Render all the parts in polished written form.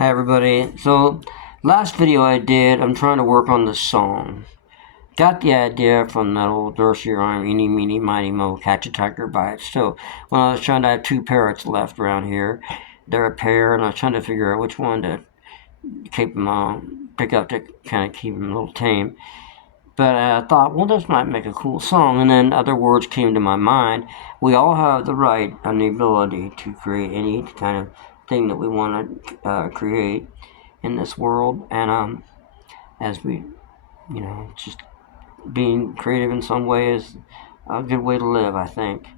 Hi everybody. So last video I did, I'm trying to work on the song. Got the idea from that old nursery rhyme, eeny, meeny, miny, mo, catch a tiger by its toe. When I was trying to have two parrots left around here, they're a pair, and I was trying to figure out which one to keep them pick up to kind of keep them a little tame. But I thought, well, this might make a cool song, and then other words came to my mind. We all have the right and the ability to create any kind of thing that we want to create in this world, and as we, just being creative in some way is a good way to live, I think.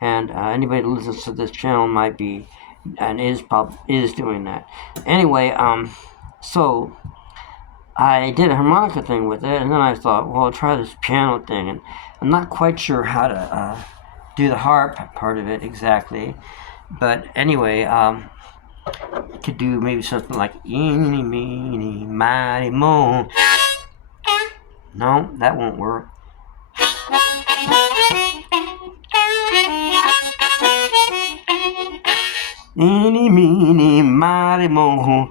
And anybody that listens to this channel might be and is doing that. Anyway, so I did a harmonica thing with it, and then I thought, well, I'll try this piano thing, and I'm not quite sure how to do the harp part of it exactly, but anyway, could do maybe something like eeny, meeny, miny, mo. No, that won't work. Eeny, meeny, miny, mo.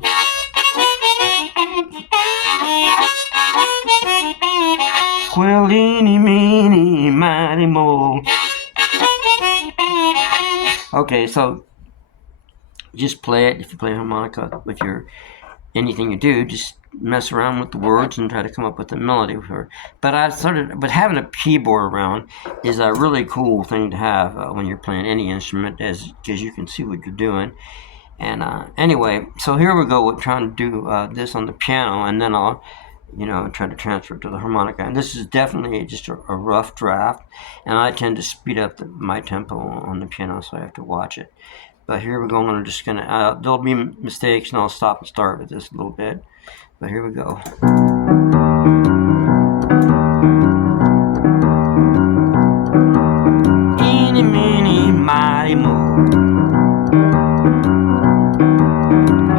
Well, eeny, meeny, miny, mo. Okay, so just play it. If you play harmonica with anything you do, just mess around with the words and try to come up with a melody for it. But having a keyboard around is a really cool thing to have when you're playing any instrument, because you can see what you're doing. And anyway, so here we go. We're trying to do this on the piano, and then I'll try to transfer it to the harmonica. And this is definitely just a rough draft, and I tend to speed up my tempo on the piano, so I have to watch it. But here we go. I'm just gonna there'll be mistakes, and I'll stop and start with this a little bit. But here we go. Eeny, meeny, miny, mo.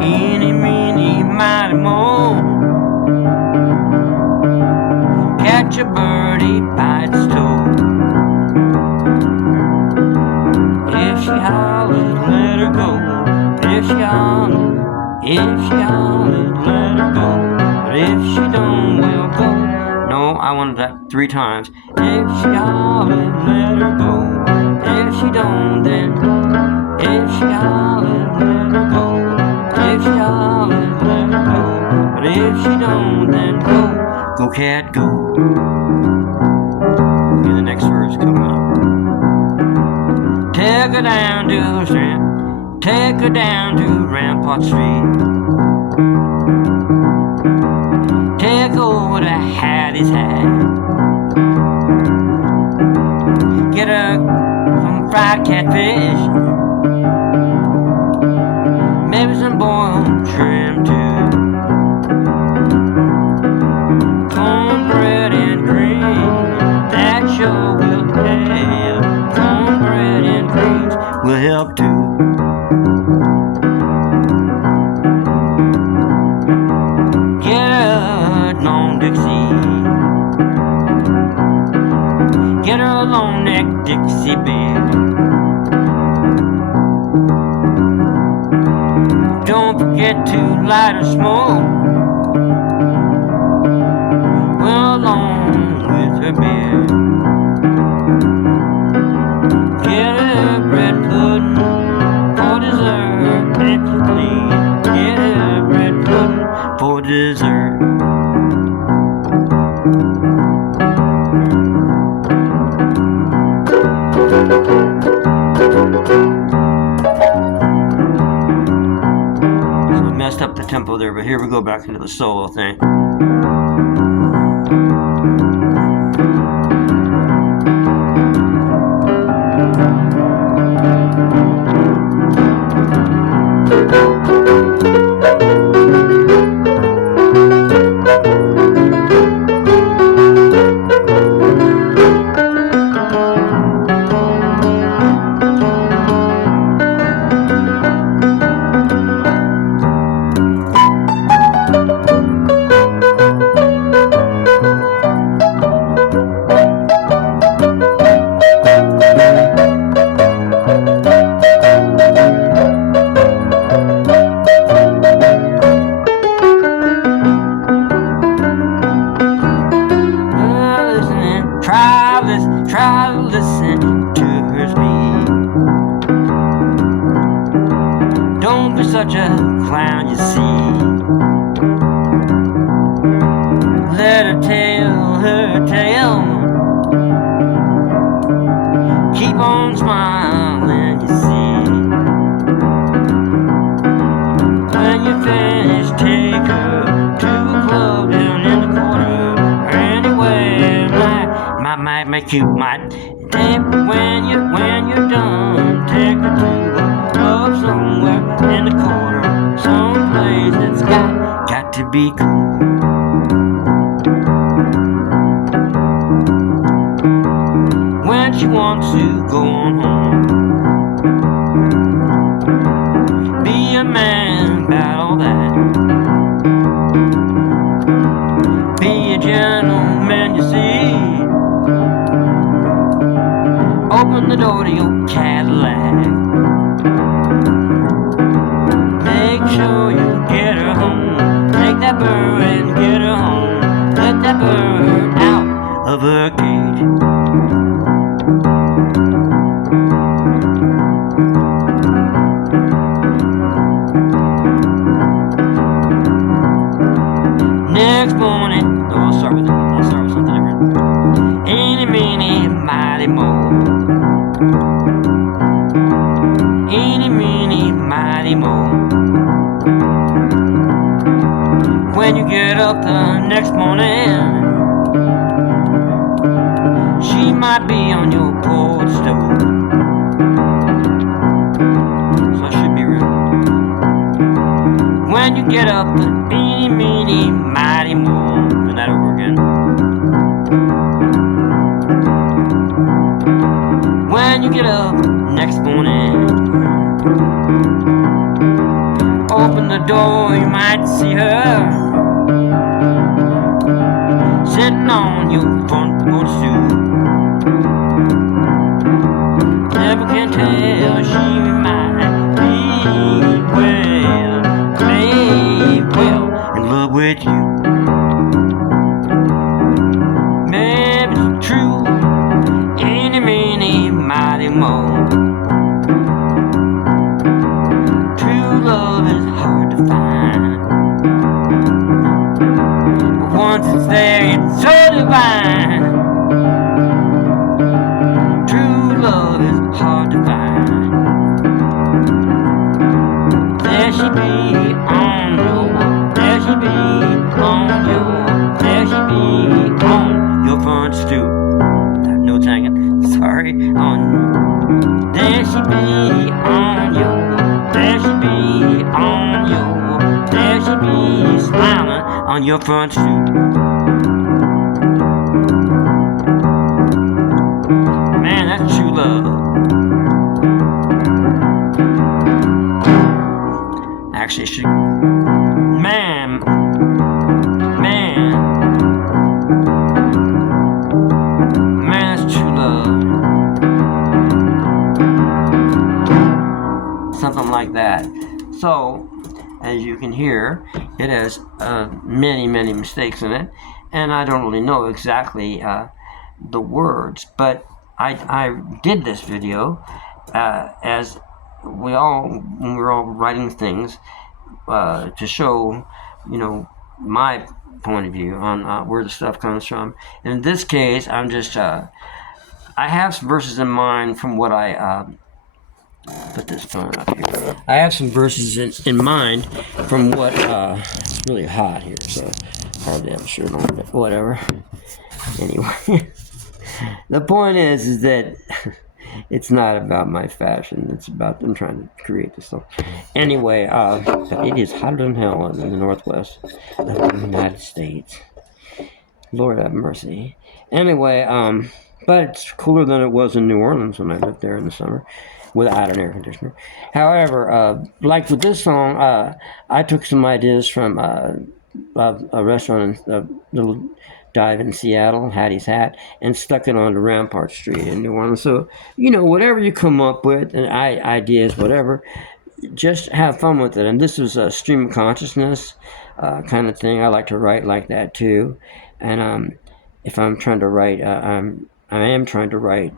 Eeny, meeny, miny, mo. Catch a birdie by its toe. If she hollers, let her go. If she hollers, let her go. But if she don't, we'll go. No, I wanted that 3 times. If she hollers, let her go. If she don't, then if she hollers, let her go. If she hollers, let her go. But if she don't, then go. Go, cat, go. Okay, the next verse coming up. Take her down to the strand. Take her down to Rampart Street. Take her over to Hattie's hat. Get her some fried catfish. Maybe some boiled shrimp too. Cornbread and cream, that sure will pay. Cornbread and creams will help too. Get a long Dixie. Get her a long neck Dixie bed. Don't forget to light a smoke. Well, along with her bed. Get her bread pudding for dessert, if you please. Get her bread pudding for dessert. So I messed up the tempo there, but here we go back into the solo thing. such a clown, you see. Let her tell her tale. Keep on smiling, you see. When you finish, take her to a club down in the corner, or anywhere. Might make you might. When you're done, take her to a club somewhere in the corner, someplace that's got to be cool. When she wants to go on home, be a man about all that. Be a gentleman, you see. Open the door to your Cadillac. Make sure you get her home. Take that bird and get her home. Let that bird out of her cage. Next morning, no, I'll start with something different. Eeny, meeny, mighty mo. Eeny, meeny, mighty mo. When you get up the next morning, she might be on your porch stove. So I should be real. When you get up the eeny, meeny, mighty mo. Do that over again. When you get up next morning, open the door, you might see her sitting on your front porch stool. Never can tell, she might be well in love with you. Maybe it's true, eeny, meeny, mighty mo. True love is hard to find, but once it's there, it's so divine. True love is hard to find. There she be on your, there she be on your, there she be on your front stoop. No hanging, sorry. On there she be on your, there she be on your, there she be smiling on your front stoop. Man, that's true love. Actually, she, man, that's true love. Something like that. So, as you can hear, it has many mistakes in it, and I don't really know exactly the words, but I did this video as when we're all writing things to show, my point of view on where the stuff comes from. And in this case, I'm just I have some verses in mind from what I put this phone up here. I have some verses in mind from what it's really hot here, so hardly have a shirt on, but whatever. Anyway, the point is that it's not about my fashion. It's about them trying to create this stuff. Anyway, it is hotter than hell in the Northwest of the United States. Lord have mercy. Anyway, but it's cooler than it was in New Orleans when I lived there in the summer without an air conditioner. However, like with this song, I took some ideas from a restaurant, a little dive in Seattle, Hattie's Hat, and stuck it on the Rampart Street in New Orleans. So, whatever you come up with, and ideas, whatever, just have fun with it. And this is a stream of consciousness kind of thing. I like to write like that too. And if I'm trying to write, I am trying to write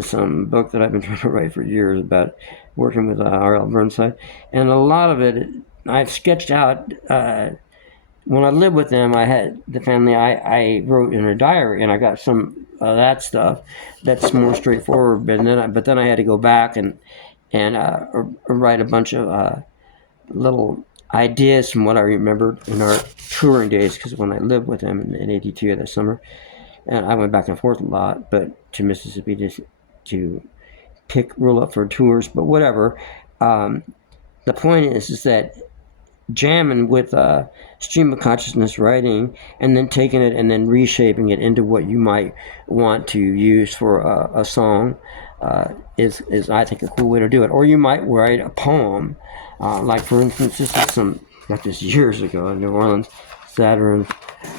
some book that I've been trying to write for years about working with R.L. Burnside, and a lot of it I've sketched out. When I lived with them, I had the family. I wrote in a diary, and I got some of that stuff. That's more straightforward. But then I had to go back and write a bunch of little ideas from what I remembered in our touring days. Because when I lived with them in '82 that summer, and I went back and forth a lot, but to Mississippi to roll up for tours. But whatever. Um, the point is that jamming with stream of consciousness writing, and then taking it and then reshaping it into what you might want to use for a song is I think a cool way to do it. Or you might write a poem, like for instance, this is got this years ago in New Orleans, Saturn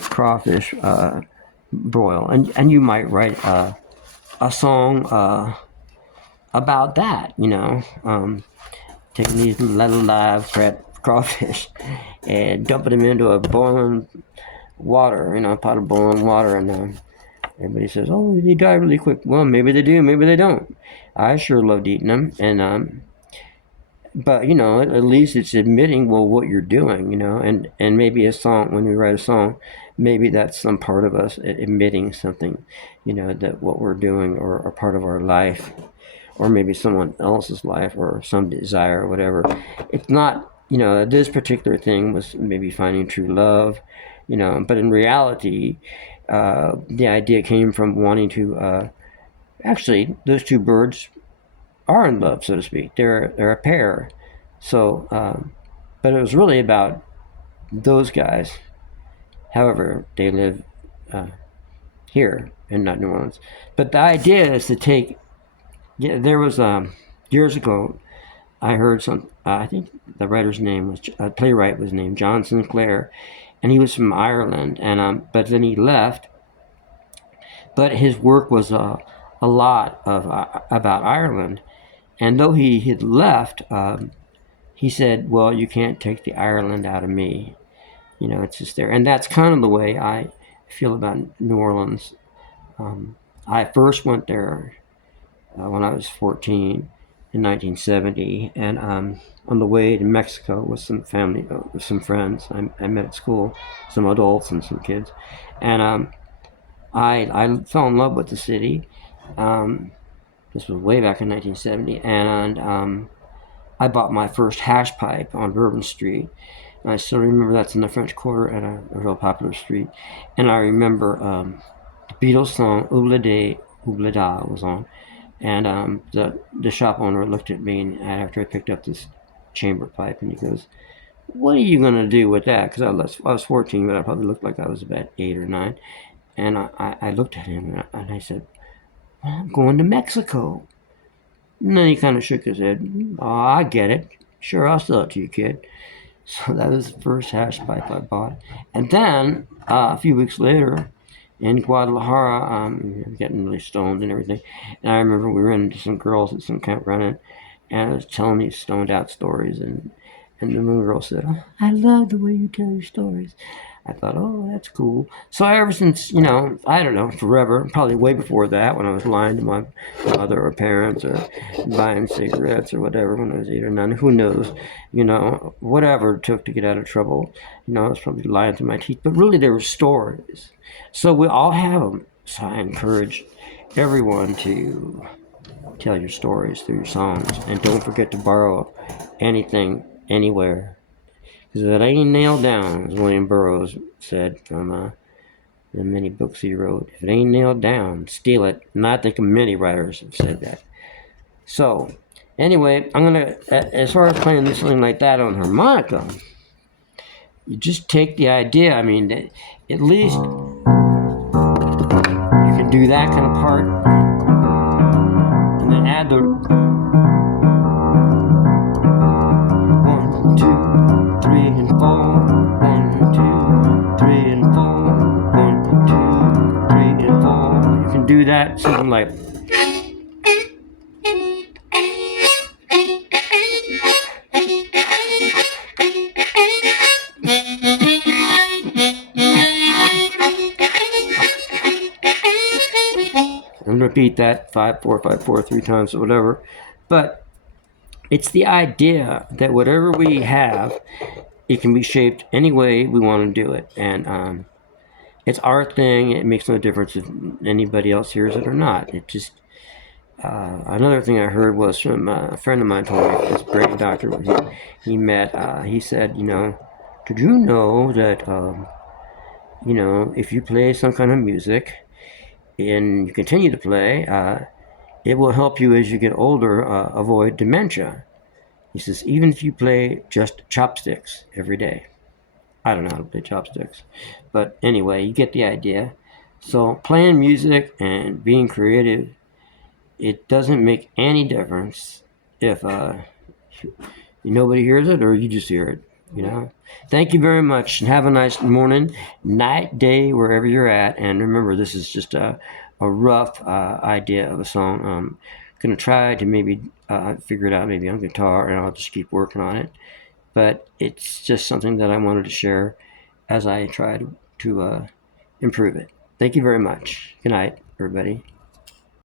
crawfish broil, and you might write a song about that, taking these little live crawfish and dumping them into a boiling water, a pot of boiling water, and everybody says, "Oh, they die really quick." Well, maybe they do, maybe they don't. I sure loved eating them, and but at least it's admitting what you're doing, and maybe a song, when we write a song, maybe that's some part of us admitting something, that what we're doing or a part of our life, or maybe someone else's life, or some desire or whatever. It's not, this particular thing was maybe finding true love, but in reality, the idea came from wanting to, actually, those two birds are in love, so to speak. They're a pair. So, but it was really about those guys, however they live here and not New Orleans. But the idea is to take, there was, years ago, I heard I think the writer's name was, playwright was named John Sinclair, and he was from Ireland, and but then he left, but his work was a lot of about Ireland, and though he had left, he said, well, you can't take the Ireland out of me, it's just there. And that's kind of the way I feel about New Orleans. I first went there when I was 14 in 1970, and on the way to Mexico with some family, with some friends I met at school, some adults and some kids, and I fell in love with the city. This was way back in 1970, and I bought my first hash pipe on Bourbon Street. And I still remember that's in the French Quarter at a real popular street. And I remember the Beatles song "Oublie Oublie Da" was on, and the shop owner looked at me after I picked up this chamber pipe, and he goes, "What are you gonna do with that?" Because I was 14, but I probably looked like I was about 8 or 9. And I looked at him and I said, well, "I'm going to Mexico." And then he kind of shook his head. "Oh, I get it. Sure, I'll sell it to you, kid." So that was the first hash pipe I bought. And then a few weeks later, in Guadalajara, getting really stoned and everything. And I remember we ran into some girls at some camp running, and I was telling these stoned out stories, and the little girl said, "Oh, I love the way you tell your stories." I thought, oh, that's cool. So ever since, I don't know, forever, probably way before that, when I was lying to my mother or parents, or buying cigarettes or whatever when I was 8 or 9, who knows, whatever it took to get out of trouble, I was probably lying to my teeth. But really, there were stories. So we all have them. So I encourage everyone to tell your stories through your songs. And don't forget to borrow anything, anywhere. Because if it ain't nailed down, as William Burroughs said from the many books he wrote, if it ain't nailed down, steal it. And I think many writers have said that. So, anyway, I'm going to, as far as playing something like that on harmonica, you just take the idea. I mean, at least you can do that kind of part, and then add the 1, 2, 3, and 4. 1, 2, 3, and 4. 1, 2, 3, and 4. You can do that, something like. I'm gonna repeat that 5, 4, 5, 4 3 times or whatever, but It's the idea that whatever we have, it can be shaped any way we want to do it. And it's our thing. It makes no difference if anybody else hears it or not. It just another thing I heard was from a friend of mine told me this brain doctor he met. He said, did you know that if you play some kind of music and you continue to play, it will help you as you get older avoid dementia. He says even if you play just chopsticks every day. I don't know how to play chopsticks, but anyway, you get the idea. So playing music and being creative, it doesn't make any difference if nobody hears it or you just hear it. Thank you very much and have a nice morning, night, day, wherever you're at. And remember, this is just a rough idea of a song. I'm going to try to maybe figure it out maybe on guitar, and I'll just keep working on it. But it's just something that I wanted to share as I try to improve it. Thank you very much. Good night, everybody.